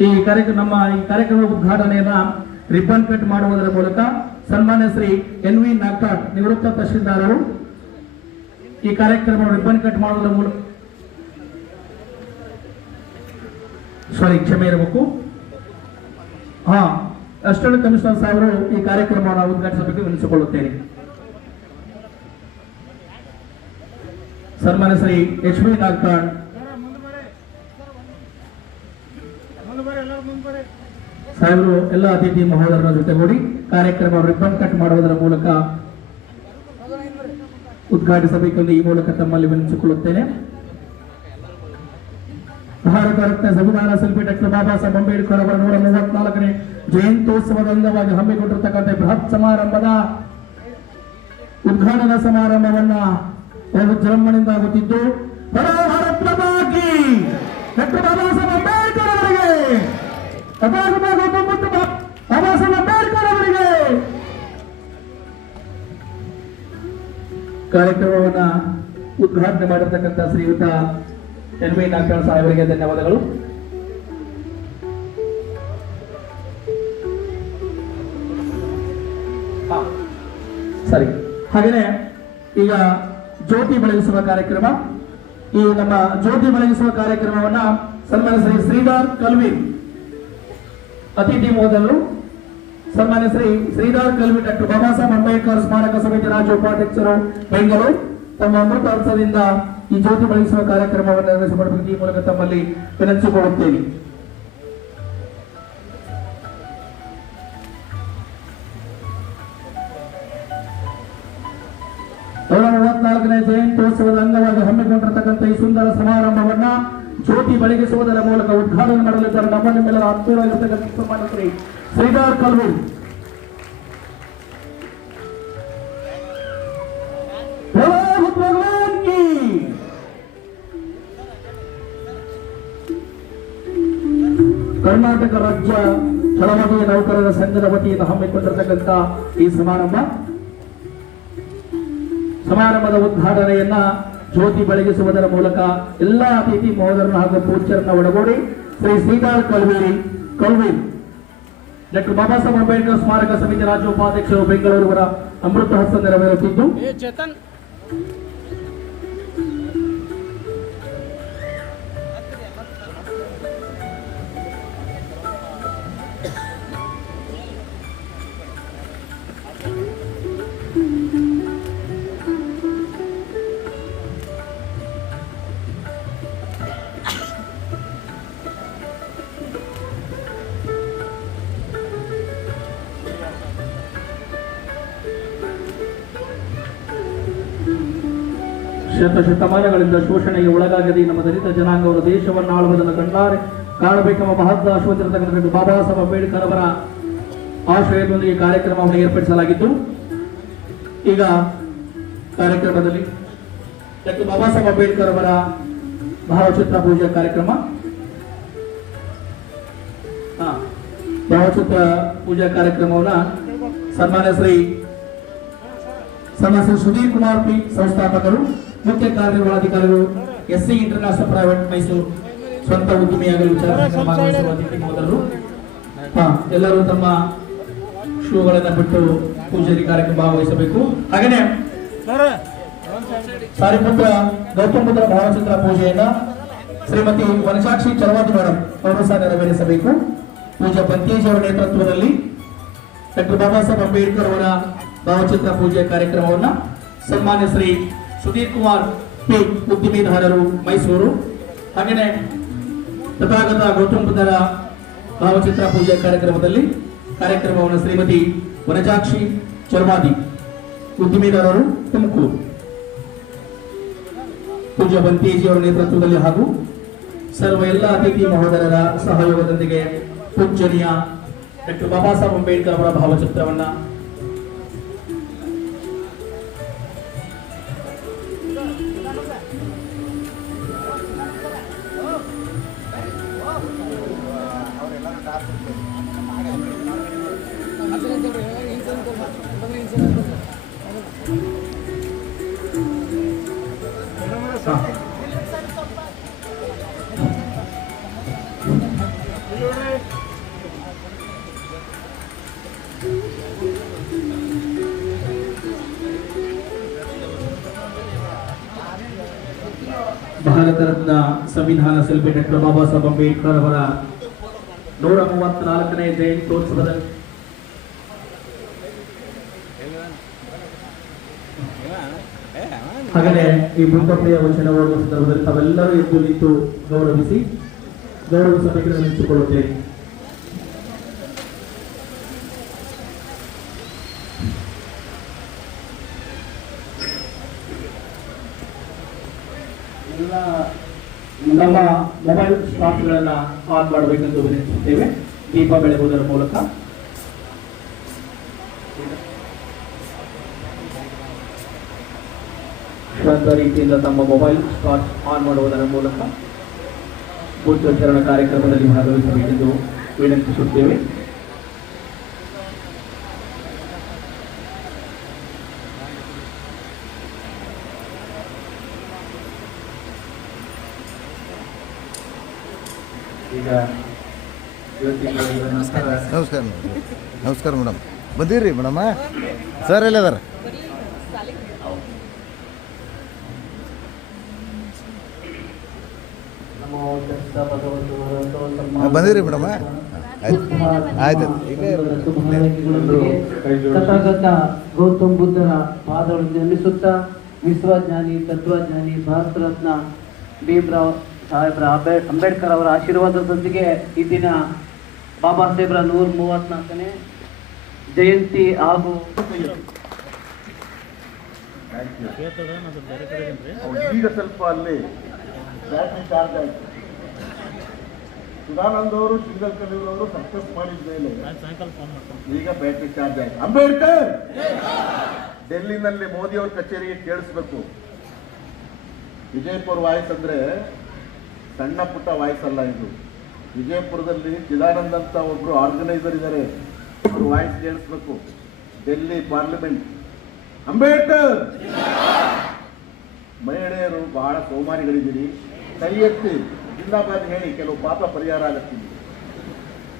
ಈ ಕಾರ್ಯಕ್ರಮ ನಮ್ಮ ಈ ಕಾರ್ಯಕ್ರಮದ ಉದ್ಘಾಟನೆಯನ್ನ ರಿಬ್ಬನ್ ಕಟ್ ಮಾಡುವುದರ ಮೂಲಕ ಸನ್ಮಾನ್ಯ ಶ್ರೀ ಎನ್ ವಿ ನಾಗ್ಪಾಟ್ ನಿವೃತ್ತ ತಹಶೀಲ್ದಾರರು ಈ ಕಾರ್ಯಕ್ರಮ ರಿಬ್ಬನ್ ಕಟ್ ಮಾಡುವುದರ ಮೂಲಕ ಸಾರಿ ಕ್ಷಮೆ ಇರಬೇಕು. ಹಾ ಅಸಿಸ್ಟೆಂಟ್ ಕಮಿಷನರ್ ಸಾಹೇಬರು ಈ ಕಾರ್ಯಕ್ರಮವನ್ನು ಉದ್ಘಾಟಿಸಬೇಕು ವಿನಿಸಿಕೊಳ್ಳುತ್ತೇನೆ ಸನ್ಮಾನ್ಯ ಶ್ರೀ ಎಚ್ ವಿ ನಾಗ್ಪಾಡ್ ಸಾಹೇಬರು, ಎಲ್ಲ ಅತಿಥಿ ಮಹೋದರರ ಜೊತೆಗೂಡಿ ಕಾರ್ಯಕ್ರಮ ರಿಬ್ಬನ್ ಕಟ್ ಮಾಡುವುದರ ಮೂಲಕ ಉದ್ಘಾಟಿಸಬೇಕೆಂದು ಈ ಮೂಲಕ ತಮ್ಮಲ್ಲಿ ವಿನಿಸಿಕೊಳ್ಳುತ್ತೇನೆ ಭಾರತ ರತ್ನ ಸಂವಿಧಾನ ಶಿಲ್ಪಿ ಡಾಕ್ಟರ್ ಬಾಬಾ ಸಾಹೇಬ್ ಅಂಬೇಡ್ಕರ್ ಅವರ ನೂರ ಮೂವತ್ನಾಲ್ಕನೇ ಜಯಂತ್ಯೋತ್ಸವದ ಅಂಗವಾಗಿ ಹಮ್ಮಿಕೊಂಡಿರತಕ್ಕಂಥ ಬೃಹತ್ ಸಮಾರಂಭದ ಉದ್ಘಾಟನಾ ಸಮಾರಂಭವನ್ನ ವಿಜೃಂಭಣೆಯಿಂದ ಆಗುತ್ತಿದ್ದು ಡಾಕ್ಟರ್ ಬಾಬಾ ಸಾಹೇಬ್ ಅಂಬೇಡ್ಕರ್ ಅವರಿಗೆ. ಉದ್ಘಾಟನೆ ಮಾಡಿರ್ತಕ್ಕಂಥ ಶ್ರೀಯುತ ಎನ್ ವಿ ನಾಗ್ಯಾಳ್ ಸಾಹೇಬರಿಗೆ ಧನ್ಯವಾದಗಳು. ಸರಿ. ಹಾಗೇನೆ ಈಗ ಜ್ಯೋತಿ ಬೆಳಗಿಸುವ ಕಾರ್ಯಕ್ರಮ. ಈ ನಮ್ಮ ಜ್ಯೋತಿ ಬೆಳಗಿಸುವ ಕಾರ್ಯಕ್ರಮವನ್ನ ಸನ್ಮಾನ್ಯ ಶ್ರೀ ಶ್ರೀಧರ್ ಕಲ್ವಿ ಅತಿಥಿ ಮೊದಲು ಸನ್ಮಾನ್ಯ ಶ್ರೀ ಶ್ರೀಧರ್ ಕಲ್ವಿ ಡಾಕ್ಟರ್ ಬಾಬಾ ಸಾಹೇಬ್ ಅಂಬೇಡ್ಕರ್ ಸ್ಮಾರಕ ಸಮಿತಿ ರಾಜ್ಯ ಉಪಾಧ್ಯಕ್ಷರು ಬೆಂಗಳೂರು. ತಮ್ಮ ಅಮೃತ ಅಂಶದಿಂದ ಈ ಜ್ಯೋತಿ ಬೆಳಗಿಸುವ ಕಾರ್ಯಕ್ರಮವನ್ನು ನಿರ್ವಹಿಸಬೇಕು ಈ ಮೂಲಕ ತಮ್ಮಲ್ಲಿ ವಿನಂತಿಸಿಕೊಳ್ಳುತ್ತೇನೆ. ನೂರ ಮೂವತ್ನಾಲ್ಕನೇ ಜಯಂತ್ಯೋತ್ಸವದ ಅಂಗವಾಗಿ ಹಮ್ಮಿಕೊಂಡಿರತಕ್ಕಂಥ ಈ ಸುಂದರ ಸಮಾರಂಭವನ್ನ ಜ್ಯೋತಿ ಬೆಳಗಿಸುವುದರ ಮೂಲಕ ಉದ್ಘಾಟನೆ ಮಾಡಲಿದ್ದಾರೆ. ನಮ್ಮ ನಿಮ್ಮೆಲ್ಲರ ಹತ್ತಿರವಾಗಿರ್ತಕ್ಕಂಥ ಶ್ರೀಧರ್ ಕಲ್ವಿ ಕರ್ನಾಟಕ ರಾಜ್ಯ ಚಳವಳಿ ನೌಕರರ ಸಂಘದ ವತಿಯಿಂದ ಹಮ್ಮಿಕೊಂಡಿರತಕ್ಕಂಥ ಈ ಸಮಾರಂಭ. ಸಮಾರಂಭದ ಉದ್ಘಾಟನೆಯನ್ನ ಜ್ಯೋತಿ ಬೆಳಗಿಸುವುದರ ಮೂಲಕ ಎಲ್ಲಾ ಅತಿಥಿ ಮಹೋದರನ ಹಾಗೂ ಪೂಜ್ಯರನ್ನ ಒಳಗೂಡಿ ಶ್ರೀ ಸೀತಾ ಕಲ್ವೇರಿ ಕಲ್ವೇರಿ ಡಾಕ್ಟರ್ ಬಾಬಾ ಸಾಹೇಬ್ ಅಂಬೇಡ್ಕರ್ ಸ್ಮಾರಕ ಸಮಿತಿ ರಾಜ್ಯ ಉಪಾಧ್ಯಕ್ಷರು ಬೆಂಗಳೂರಿವರ ಅಮೃತ ಹಸ್ತ ನೆರವೇರುತ್ತಿದ್ದು. ಶತಶತಮಾನಗಳಿಂದ ಶೋಷಣೆಗೆ ಒಳಗಾಗದೆ ನಮ್ಮ ದಲಿತ ಜನಾಂಗವರು ದೇಶವನ್ನು ಆಳುವುದನ್ನು ಕಂಡಾರೆ ಕಾಣಬೇಕೆಂಬ ಮಹತ್ವ ಆಶ್ವತಿರತಕ್ಕಂಥ ಬಾಬಾ ಸಾಹೇಬ್ ಅಂಬೇಡ್ಕರ್ ಅವರ ಆಶ್ರಯದೊಂದಿಗೆ ಕಾರ್ಯಕ್ರಮವನ್ನು ಏರ್ಪಡಿಸಲಾಗಿತ್ತು. ಈಗ ಕಾರ್ಯಕ್ರಮದಲ್ಲಿ ಡಾಕ್ಟರ್ ಬಾಬಾ ಸಾಹೇಬ್ ಅಂಬೇಡ್ಕರ್ ಅವರ ಭಾವಚಿತ್ರ ಪೂಜಾ ಕಾರ್ಯಕ್ರಮ. ಭಾವಚಿತ್ರ ಪೂಜಾ ಕಾರ್ಯಕ್ರಮವನ್ನ ಸನ್ಮಾನ್ಯ ಶ್ರೀ ಸನ್ಮಾನ್ಯ ಶ್ರೀ ಸುಧೀರ್ ಕುಮಾರ್ ಪಿ ಸಂಸ್ಥಾಪಕರು ಮುಖ್ಯ ಕಾರ್ಯನಿರ್ವಹಣಾಧಿಕಾರಿಗಳು S C international private Mysuru ಸ್ವಂತ ಉದ್ದಿಮೆಯಾಗಲು ಮೊದಲು ಎಲ್ಲರೂ ತಮ್ಮ ಶೂಗಳನ್ನ ಬಿಟ್ಟು ಪೂಜಾರಿ ಕಾರ್ಯಕ್ರಮ ಭಾಗವಹಿಸಬೇಕು. ಹಾಗೇನೆ, ಸಾರಿಪುತ್ರ ಗೌತಮ ಬುದ್ಧ ಭಾವಚಿತ್ರ ಪೂಜೆಯನ್ನ ಶ್ರೀಮತಿ ವನಸಾಕ್ಷಿ ಚಲವಾದಿ ಮೇಡಮ್ ಅವರು ಸಹ ನೆರವೇರಿಸಬೇಕು. ಪೂಜಾ ಪಂತೇಜ್ ಅವರ ನೇತೃತ್ವದಲ್ಲಿ ಡಾಕ್ಟರ್ ಬಾಬಾ ಸಾಹೇಬ್ ಅಂಬೇಡ್ಕರ್ ಅವರ ಭಾವಚಿತ್ರ ಪೂಜೆ ಕಾರ್ಯಕ್ರಮವನ್ನ ಸನ್ಮಾನ್ಯ ಶ್ರೀ ಸುಧೀರ್ ಕುಮಾರ್ ಪಿ ಉದ್ದಿಮೆದಾರರು ಮೈಸೂರು. ಹಾಗೆಯೇ ತಥಾಗತ ಗೌತಮ ಬುದ್ಧರ ಭಾವಚಿತ್ರ ಪೂಜೆ ಕಾರ್ಯಕ್ರಮದಲ್ಲಿ ಕಾರ್ಯಕ್ರಮವನ್ನು ಶ್ರೀಮತಿ ವನಜಾಕ್ಷಿ ಚರ್ಮಾದಿ ಉದ್ದಿಮೆದಾರರು ತುಮಕೂರು. ಪೂಜಾ ಬಂತೇಜಿ ಅವರ ನೇತೃತ್ವದಲ್ಲಿ ಹಾಗೂ ಸರ್ವ ಎಲ್ಲ ಅತಿಥಿ ಮಹೋದರರ ಸಹಯೋಗದೊಂದಿಗೆ ಪೂಜ್ಯನೀಯ ಡಾಕ್ಟರ್ ಬಾಬಾ ಸಾಹೇಬ್ ಅಂಬೇಡ್ಕರ್ ಅವರ ಭಾವಚಿತ್ರವನ್ನ ಭಾರತ ರತ್ನ ಸಂವಿಧಾನ ಶಿಲ್ಪಿ ಡಾಕ್ಟರ್ ಬಾಬಾ ಸಾಹೇಬ್ ಅಂಬೇಡ್ಕರ್ ಅವರ ನೂರ ಮೂವತ್ನಾಲ್ಕನೇ ಜಯಂತ್ಯೋತ್ಸವದ ಹಾಗೆಯೇ ಈ ಬೃಂದಪ್ರಿಯ ವಚನ ಓದುವ ಸಂದರ್ಭದಲ್ಲಿ ತಾವೆಲ್ಲರೂ ಎದ್ದು ನಿಂತು ಗೌರವಿಸಿ ಗೌರವಿಸಬೇಕು ನೆನೆಸಿಕೊಳ್ಳುತ್ತೇನೆ ಎಲ್ಲ ನಮ್ಮ ಮೊಬೈಲ್ ಸ್ಟಾಕ್ಗಳನ್ನ ಆನ್ ಮಾಡಬೇಕೆಂದು ವಿನಂತಿಸುತ್ತೇವೆ ದೀಪ ಬೆಳಗುವುದರ ಮೂಲಕ. ಶಾಂತ ರೀತಿಯಿಂದ ತಮ್ಮ ಮೊಬೈಲ್ ಸ್ಟಾಕ್ ಆನ್ ಮಾಡುವುದರ ಮೂಲಕ ಬುದ್ಧಾಚರಣ ಕಾರ್ಯಕ್ರಮದಲ್ಲಿ ಭಾಗವಹಿಸಬೇಕೆಂದು ವಿನಂತಿಸುತ್ತೇವೆ. ಈಗ ನಮಸ್ಕಾರ. ಮೇಡಮ್. ನಮಸ್ಕಾರ ಮೇಡಮ್. ಬಂದಿರಿ ಮೇಡಮ್ಮ ಸರ್ ಎಲ್ಲದಾರ ಬಂದಿರಿ ಮೇಡಮ್ಮ ಆಯ್ತು. ತಥಾಗತ ಗೌತಮ ಬುದ್ಧನ ಪಾದಗಳನ್ನು ನೆನೆಸುತ್ತಾ ವಿಶ್ವಜ್ಞಾನಿ ತತ್ವಜ್ಞಾನಿ ಭಾರತ ರತ್ನ ಭೀಮ್ರಾವ್ ಸಾಹೇಬ್ರ ಅಂಬೇ, ಅಂಬೇಡ್ಕರ್ ಅವರ ಆಶೀರ್ವಾದದೊಂದಿಗೆ ಈ ದಿನ ಬಾಬಾ ಸಾಹೇಬ್ರ ನೂರ ಮೂವತ್ನಾಲ್ಕನೇ ಜಯಂತಿ ಹಾಗೂ ಈಗ ಸ್ವಲ್ಪ ಅಲ್ಲಿ ಚಾರ್ಜ್ ಆಯಿತು. ಸುಧಾನಂದ್ ಅವರು ಸಿಂಗಲ್ ಅವರು ಸಕ್ಸಸ್ ಮಾಡಿದ ಮೇಲೆ ಈಗ ಬ್ಯಾಟ್ರಿ ಚಾರ್ಜ್ ಆಯ್ತು. ಅಂಬೇಡ್ಕರ್! ಡೆಲ್ಲಿನಲ್ಲಿ ಮೋದಿ ಅವ್ರ ಕಚೇರಿಗೆ ಕೇಳಿಸ್ಬೇಕು. ವಿಜಯಪುರ ವಾಯ್ಸ್ ಅಂದ್ರೆ ಸಣ್ಣ ಪುಟ್ಟ ಅಲ್ಲ ಇದು. ವಿಜಯಪುರದಲ್ಲಿ ಚಿದಾನಂದ್ ಅಂತ ಒಬ್ಬರು ಆರ್ಗನೈಸರ್ ಇದ್ದಾರೆ ಅವರು ವಾಯ್ಸ್ ಕೇಳಿಸ್ಬೇಕು. ಡೆಲ್ಲಿ ಪಾರ್ಲಿಮೆಂಟ್ ಅಂಬೇಡ್ಕರ್! ಮಹಿಳೆಯರು ಬಹಳ ಸೋಮಾರಿಗಳಿದ್ದೀರಿ. ಕೈ ಎತ್ತಿ ಜಿಂದಾಬಾದ್ ಹೇಳಿ ಕೆಲವು ಪಾಪ ಪರಿಹಾರ ಆಗುತ್ತಿದೆ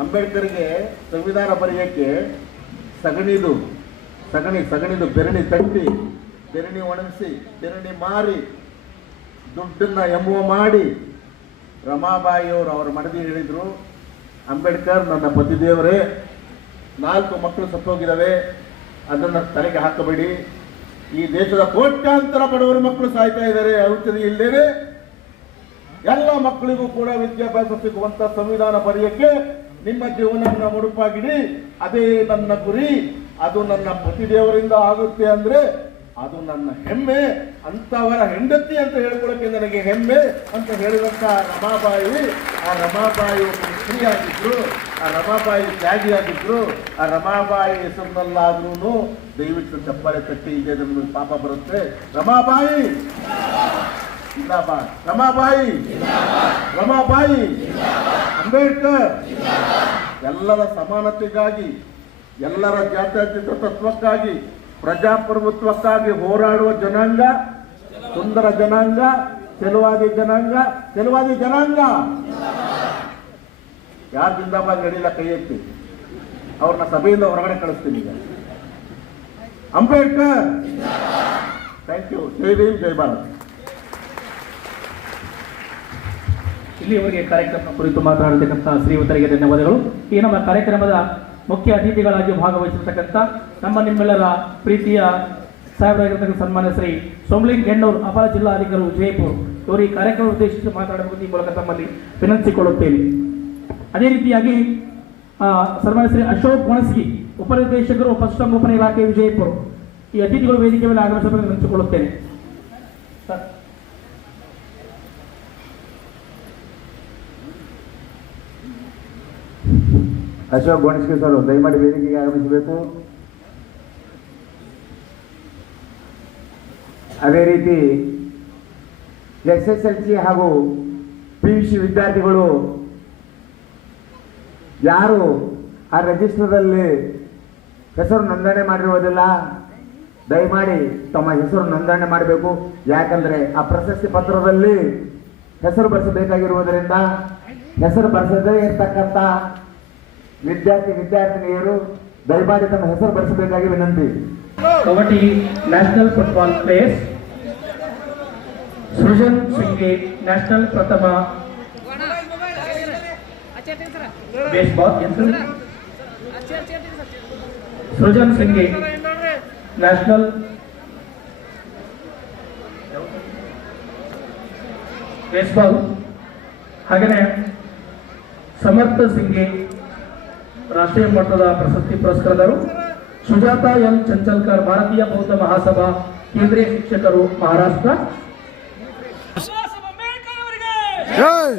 ಅಂಬೇಡ್ಕರ್ಗೆ ಸಂವಿಧಾನ ಬರೆಯೋಕ್ಕೆ ಸಗಣಿದು, ಸಗಣಿ, ಸಗಣಿದು ಬೆರಣಿ ತಟ್ಟಿ, ಬೆರಣಿ ಒಣಗಿಸಿ, ಬೆರಣಿ ಮಾರಿ, ದುಡ್ಡನ್ನ ಎಂಬುವ ಮಾಡಿ ರಮಾಬಾಯಿಯವರು ಅವರ ಮಡದಿ ಹೇಳಿದರು, ಅಂಬೇಡ್ಕರ್, ನನ್ನ ಪತಿದೇವರೇ, ನಾಲ್ಕು ಮಕ್ಕಳು ಸತ್ತೋಗಿದ್ದಾವೆ, ಅದನ್ನು ತಲೆಗೆ ಹಾಕಬೇಡಿ. ಈ ದೇಶದ ಕೋಟ್ಯಾಂತರ ಬಡವರ ಮಕ್ಕಳು ಸಾಯ್ತಾ ಇದ್ದಾರೆ, ಔಷಧಿ ಇಲ್ಲೇನೆ ಎಲ್ಲ ಮಕ್ಕಳಿಗೂ ಕೂಡ ವಿದ್ಯಾಭ್ಯಾಸ ಸಿಗುವಂತ ಸಂವಿಧಾನ ಬರೆಯಕ್ಕೆ ನಿಮ್ಮ ಜೀವನವನ್ನು ಮುಡುಪಾಗಿಡಿ. ಅದೇ ನನ್ನ ಗುರಿ. ಅದು ನನ್ನ ಪತಿದೇವರಿಂದ ಆಗುತ್ತೆ ಅಂದ್ರೆ ಅದು ನನ್ನ ಹೆಮ್ಮೆ ಅಂತವರ ಹೆಂಡತಿ ಅಂತ ಹೇಳ್ಕೊಳಕ್ಕೆ ನನಗೆ ಹೆಮ್ಮೆ ಅಂತ ಹೇಳಿದಂತ ರಮಾಬಾಯಿ, ಆ ರಮಾಬಾಯಿ ಒಬ್ಬ ಸ್ತ್ರೀಯಾಗಿದ್ರು, ಆ ರಮಾಬಾಯಿ ತ್ಯಾಗಿಯಾಗಿದ್ರು, ಆ ರಮಾಬಾಯಿ ಹೆಸರಿನಲ್ಲಾದ್ರೂ ದಯವಿಟ್ಟು ಚಪ್ಪಾಳೆ ತಟ್ಟಿ ಇದೆ ನಮಗೆ ಪಾಪ ಬರುತ್ತೆ. ರಮಾಬಾಯಿ! ಜಿಂದಾಬಾದ್. ರಮಾಬಾಯಿ! ರಮಾಬಾಯಿ! ಅಂಬೇಡ್ಕರ್! ಎಲ್ಲರ ಸಮಾನತೆಗಾಗಿ, ಎಲ್ಲರ ಜಾತ್ಯತೀತ ತತ್ವಕ್ಕಾಗಿ ಪ್ರಜಾಪ್ರಭುತ್ವಕ್ಕಾಗಿ ಹೋರಾಡುವ ಜನಾಂಗ, ಸುಂದರ ಜನಾಂಗ, ತೆಲುವಾದಿ ಜನಾಂಗ ತೆಲುವಾದಿ ಜನಾಂಗ. ಯಾರು ಜಿಂದಾಬಾದ್ ನಡೀಲ ಕೈ ಎತ್ತಿ? ಅವ್ರನ್ನ ಸಭೆಯಿಂದ ಹೊರಗಡೆ ಕಳಿಸ್ತೀನಿ ಈಗ. Ambedkar! Thank you Jai Bhim, Jai Bharat. ಇಲ್ಲಿವರೆಗೆ ಕಾರ್ಯಕ್ರಮ ಕುರಿತು ಮಾತನಾಡತಕ್ಕಂಥ ಶ್ರೀಯುತರಿಗೆ ಧನ್ಯವಾದಗಳು. ಈ ನಮ್ಮ ಕಾರ್ಯಕ್ರಮದ ಮುಖ್ಯ ಅತಿಥಿಗಳಾಗಿ ಭಾಗವಹಿಸಿರ್ತಕ್ಕಂಥ ನಮ್ಮ ನಿಮ್ಮೆಲ್ಲರ ಪ್ರೀತಿಯ ಸಾಹೇಬರಾಗಿರ್ತಕ್ಕಂಥ ಸನ್ಮಾನ್ಯ ಶ್ರೀ ಸೋಮ್ಲಿಂಗ್ ಹೆಣ್ಣೂರು ಅಪರ ಜಿಲ್ಲಾಧಿಕಾರಿ ಜಯಪುರ್ ಇವರು ಈ ಕಾರ್ಯಕ್ರಮ ಉದ್ದೇಶಿಸಿ ಮಾತನಾಡಬೇಕು ಈ ಮೂಲಕ ತಮ್ಮಲ್ಲಿ ವಿನಂತಿಸಿಕೊಳ್ಳುತ್ತೇನೆ. ಅದೇ ರೀತಿಯಾಗಿ ಸನ್ಮಾನ ಸನ್ಮಾನ್ಯ ಶ್ರೀ ಅಶೋಕ್ ಗುಣಸ್ಗಿ ಉಪನಿರ್ದೇಶಕರು, ಪಶುಸಂಗೋಪನಾ ಇಲಾಖೆ ವಿಜಯಪುರ್. ಈ ಅತಿಥಿಗಳು ವೇದಿಕೆ ಮೇಲೆ ಆಗಮಿಸಬೇಕು ವಿನಂತಿಸಿಕೊಳ್ಳುತ್ತೇನೆ. ಅಶೋಕ್ ಗೋಣಿಸ್ಕೆ ಸರ್, ದಯಮಾಡಿ ವೇದಿಕೆಗೆ ಆಗಮಿಸಬೇಕು. ಅದೇ ರೀತಿ ಎಸ್ ಎಸ್ ಎಲ್ ಸಿ ಹಾಗೂ ಪಿ ಯು ಸಿ ವಿದ್ಯಾರ್ಥಿಗಳು ಯಾರು ಆ ರಿಜಿಸ್ಟರ್ದಲ್ಲಿ ಹೆಸರು ನೋಂದಣಿ ಮಾಡಿರುವುದಿಲ್ಲ, ದಯಮಾಡಿ ತಮ್ಮ ಹೆಸರು ನೋಂದಣಿ ಮಾಡಬೇಕು. ಯಾಕಂದರೆ ಆ ಪ್ರಶಸ್ತಿ ಪತ್ರದಲ್ಲಿ ಹೆಸರು ಬರೆಸಬೇಕಾಗಿರುವುದರಿಂದ ಹೆಸರು ಬರೆಸದೇ ಇರ್ತಕ್ಕಂಥ ವಿದ್ಯಾರ್ಥಿ ವಿದ್ಯಾರ್ಥಿನಿಯರು ದಯಮಾಡಿ ತಮ್ಮ ಹೆಸರು ಬರೆಸಬೇಕಾಗಿ ವಿನಂತಿ. National football players Srujan Singe national ಪ್ರಥಮ ಸೃಜನ್ ಸಿಂಗೆ ನ್ಯಾಷನಲ್ ಬೇಸ್ಬಾಲ್. ಹಾಗೆಯೇ ಸಮರ್ಥ ಸಿಂಗೆ ರಾಷ್ಟ್ರೀಯ ಮಟ್ಟದ ಪ್ರಶಸ್ತಿ ಪುರಸ್ಕೃತರು ಸುಜಾತಾ ಎಂ ಚಂಚಲ್ಕರ್ ಭಾರತೀಯ ಬೌದ್ಧ ಮಹಾಸಭಾ ಕೇಂದ್ರೀಯ ಶಿಕ್ಷಕರು ಮಹಾರಾಷ್ಟ್ರ. ಜೈ